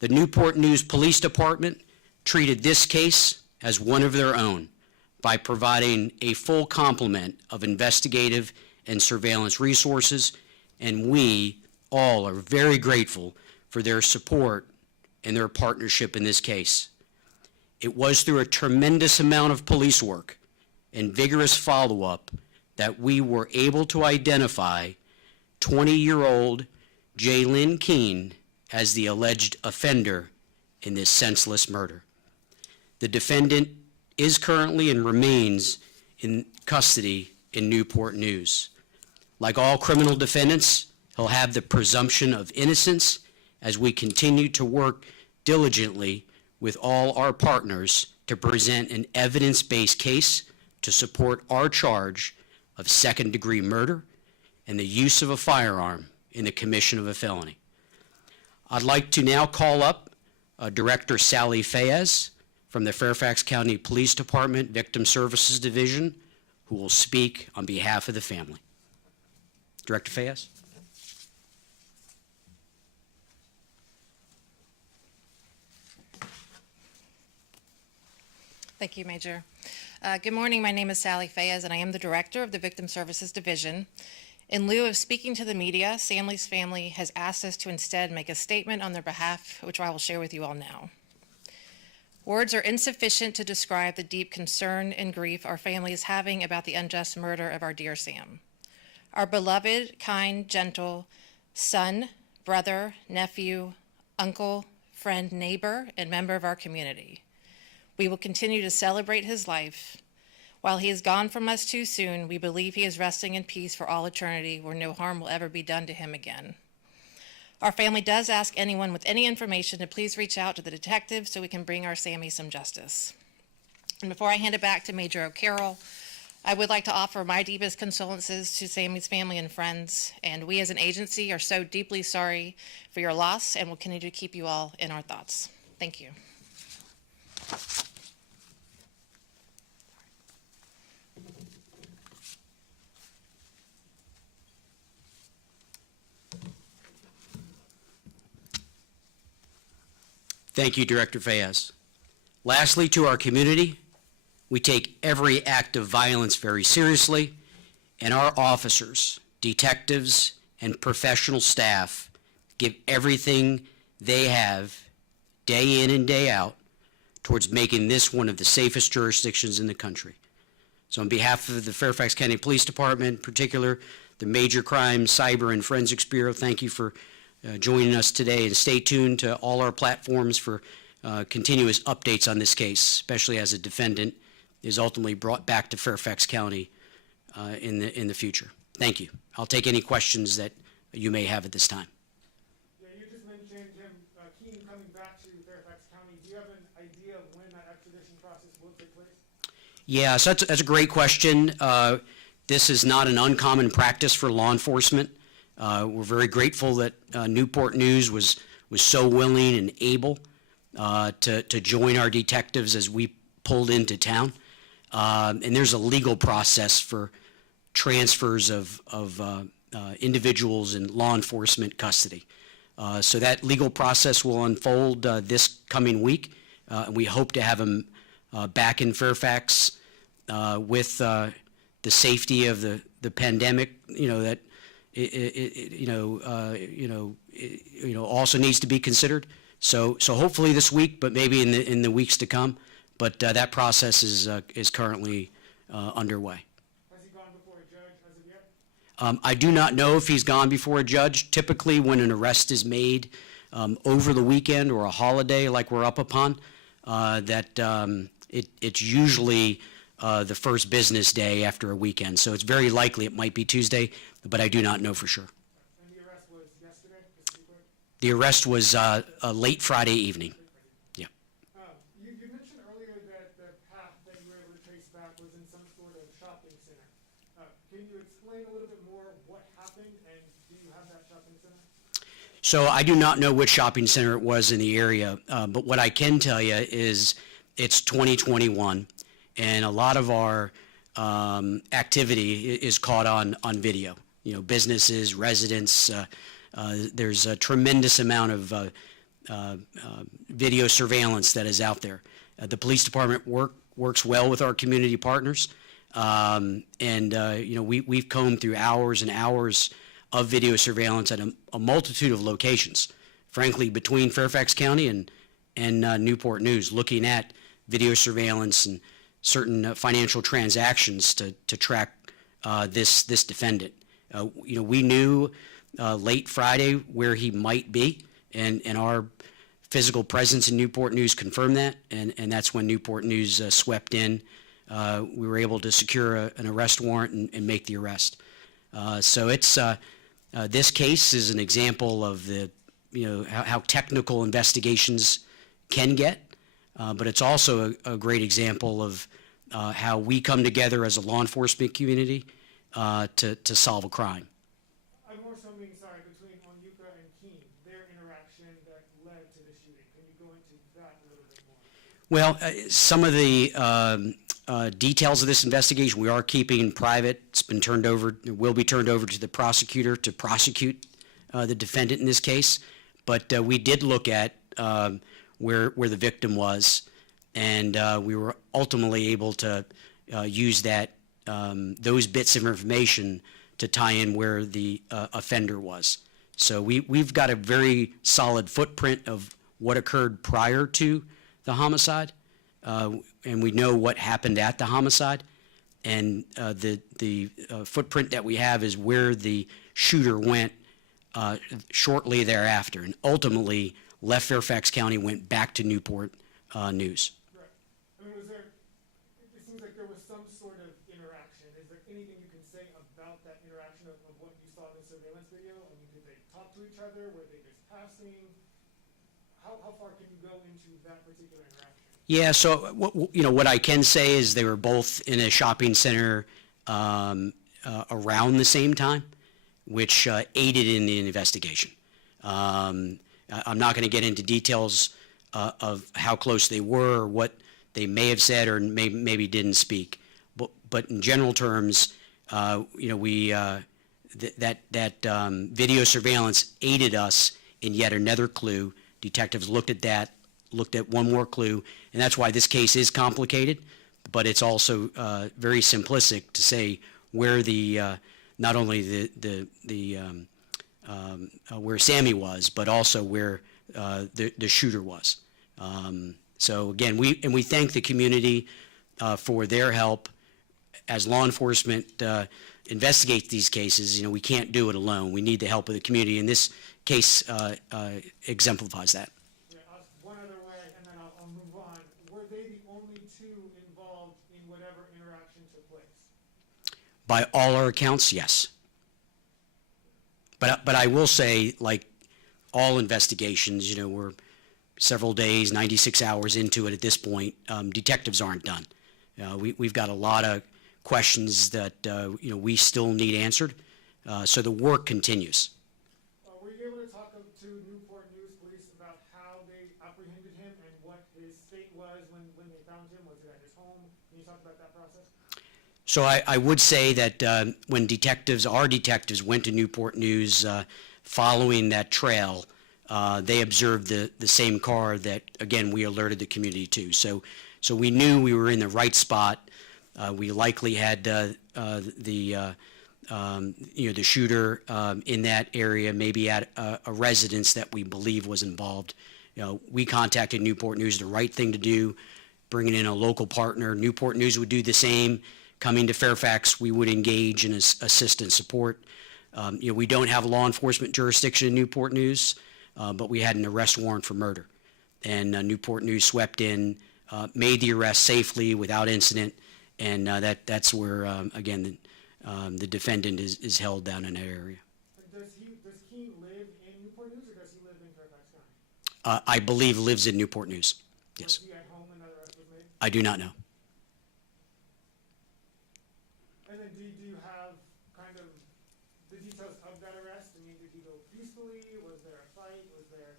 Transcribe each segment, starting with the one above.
The Newport News Police Department treated this case as one of their own by providing a full complement of investigative and surveillance resources, and we all are very grateful for their support and their partnership in this case. It was through a tremendous amount of police work and vigorous follow-up that we were able to identify 20-year-old Jaylyn Keene as the alleged offender in this senseless murder. The defendant is currently and remains in custody in Newport News. Like all criminal defendants, he'll have the presumption of innocence as we continue to work diligently with all our partners to present an evidence-based case to support our charge of second-degree murder and the use of a firearm in the commission of a felony. I'd like to now call up Director Sally Fayez from the Fairfax County Police Department Victim Services Division, who will speak on behalf of the family. Director Fayez. Thank you, Major. Good morning. My name is Sally Fayez, and I am the Director of the Victim Services Division. In lieu of speaking to the media, Stanley's family has asked us to instead make a statement on their behalf, which I will share with you all now. Words are insufficient to describe the deep concern and grief our family is having about the unjust murder of our dear Sam. Our beloved, kind, gentle son, brother, nephew, uncle, friend, neighbor, and member of our community. We will continue to celebrate his life. While he is gone from us too soon, we believe he is resting in peace for all eternity, where no harm will ever be done to him again. Our family does ask anyone with any information to please reach out to the detective so we can bring our Sammy some justice. And before I hand it back to Major O'Carroll, I would like to offer my deepest condolences to Sammy's family and friends, and we as an agency are so deeply sorry for your loss and will continue to keep you all in our thoughts. Thank you. Thank you, Director Fayez. Lastly, to our community, we take every act of violence very seriously, and our officers, detectives, and professional staff give everything they have, day in and day out, towards making this one of the safest jurisdictions in the country. So on behalf of the Fairfax County Police Department, in particular, the Major Crime, Cyber, and Forensics Bureau, thank you for joining us today, and stay tuned to all our platforms for continuous updates on this case, especially as a defendant is ultimately brought back to Fairfax County in the future. Thank you. I'll take any questions that you may have at this time. Yeah, you just mentioned him, Keene coming back to Fairfax County. Do you have an idea of when that extradition process will take place? Yeah, so that's a great question. This is not an uncommon practice for law enforcement. We're very grateful that Newport News was so willing and able to join our detectives as we pulled into town. And there's a legal process for transfers of individuals in law enforcement custody. So that legal process will unfold this coming week. We hope to have them back in Fairfax with the safety of the pandemic, that also needs to be considered. So hopefully this week, but maybe in the weeks to come. But that process is currently underway. Has he gone before a judge as of yet? I do not know if he's gone before a judge. Typically, when an arrest is made over the weekend or a holiday like we're up upon, it's usually the first business day after a weekend. So it's very likely it might be Tuesday, but I do not know for sure. And the arrest was yesterday? The arrest was late Friday evening. Yeah. You mentioned earlier that the path that you were able to trace back was in some sort of shopping center. Can you explain a little bit more what happened, and do you have that shopping center? So I do not know which shopping center it was in the area, but what I can tell you is it's 2021, and a lot of our activity is caught on video. Businesses, residents, there's a tremendous amount of video surveillance that is out there. The police department works well with our community partners, we've combed through hours and hours of video surveillance at a multitude of locations, frankly, between Fairfax County and Newport News, looking at video surveillance and certain financial transactions to track this defendant. We knew late Friday where he might be, and our physical presence in Newport News confirmed that, and that's when Newport News swept in. We were able to secure an arrest warrant and make the arrest. So it's this case is an example of how technical investigations can get, but it's also a great example of how we come together as a law enforcement community to solve a crime. I'm more so being sorry between Onyuka and Keene, their interaction that led to the shooting. Can you go into that a little bit more? Well, some of the details of this investigation we are keeping private. It's been turned over, it will be turned over to the prosecutor to prosecute the defendant in this case. But we did look at where the victim was, and we were ultimately able to use those bits of information to tie in where the offender was. So we've got a very solid footprint of what occurred prior to the homicide, and we know what happened at the homicide, and the footprint that we have is where the shooter went shortly thereafter, and ultimately left Fairfax County, went back to Newport News. Right. I mean, it seems like there was some sort of interaction. Is there anything you can say about that interaction of what you saw in the surveillance video? I mean, did they talk to each other? Were they just passing? How far can you go into that particular interaction? Yeah, so what I can say is they were both in a shopping center around the same time, which aided in the investigation. I'm not going to get into details of how close they were or what they may have said or maybe didn't speak, but in general terms, that video surveillance aided us in yet another clue. Detectives looked at that, looked at one more clue, and that's why this case is complicated, but it's also very simplistic to say where not only where Sammy was, but also where the shooter was. So again, we thank the community for their help as law enforcement investigates these cases. We can't do it alone. We need the help of the community, and this case exemplifies that. Yeah, I'll ask one other way, and then I'll move on. Were they the only two involved in whatever interaction took place? By all our accounts, yes. But I will say, like all investigations, we're several days, 96 hours into it at this point. Detectives aren't done. We've got a lot of questions that we still need answered. So the work continues. Were you able to talk to Newport News Police about how they apprehended him and what his state was when they found him? Was it at his home? Can you talk about that process? So I would say that when our detectives went to Newport News following that trail, they observed the same car that, again, we alerted the community to. So we knew we were in the right spot. We likely had the shooter in that area, maybe at a residence that we believe was involved. We contacted Newport News, the right thing to do, bringing in a local partner. Newport News would do the same. Coming to Fairfax, we would engage in assist and support. We don't have law enforcement jurisdiction in Newport News, but we had an arrest warrant for murder. And Newport News swept in, made the arrest safely without incident, and that's where, again, the defendant is held down in that area. Does Keene live in Newport News, or does he live in Fairfax County? I believe lives in Newport News, yes. Was he at home when that arrest was made? I do not know. And then do you have kind of the details of that arrest? I mean, did he go peacefully? Was there a fight? Was there...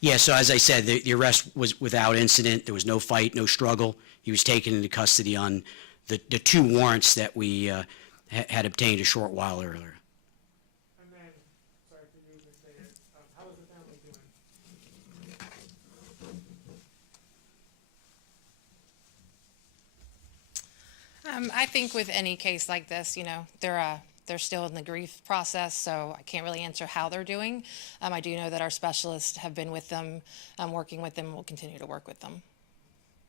Yeah, so as I said, the arrest was without incident. There was no fight, no struggle. He was taken into custody on the two warrants that we had obtained a short while earlier. And then, sorry for you, Ms. Mayor, how is the family doing? I think with any case like this, they're still in the grief process, so I can't really answer how they're doing. I do know that our specialists have been with them, working with them, and will continue to work with them.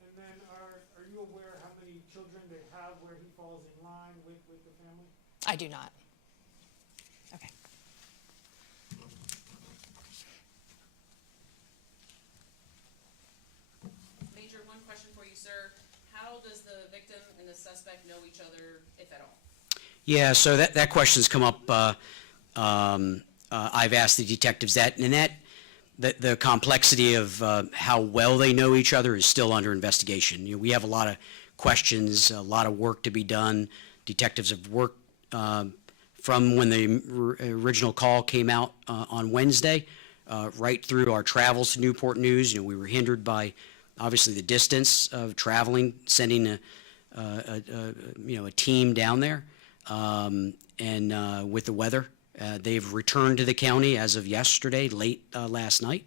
And then are you aware how many children they have where he falls in line with the family? I do not. Okay. Major, one question for you, sir. How does the victim and the suspect know each other, if at all? Yeah, so that question's come up. I've asked the detectives that, and the complexity of how well they know each other is still under investigation. We have a lot of questions, a lot of work to be done. Detectives have worked from when the original call came out on Wednesday, right through our travels to Newport News. We were hindered by, obviously, the distance of traveling, sending a team down there, and with the weather. They've returned to the county as of yesterday, late last night.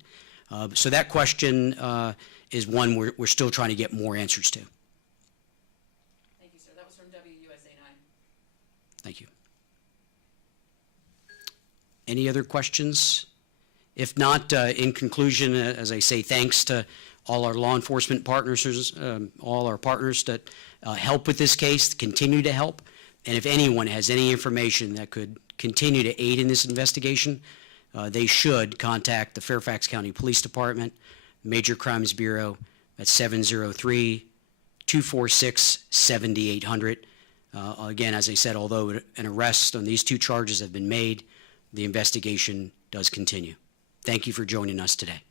So that question is one we're still trying to get more answers to. Thank you, sir. That was from WUSA 9. Thank you. Any other questions? If not, in conclusion, as I say, thanks to all our law enforcement partners, all our partners that help with this case, continue to help. And if anyone has any information that could continue to aid in this investigation, they should contact the Fairfax County Police Department, Major Crimes Bureau at 703-246-7800. Again, as I said, although an arrest on these two charges have been made, the investigation does continue. Thank you for joining us today.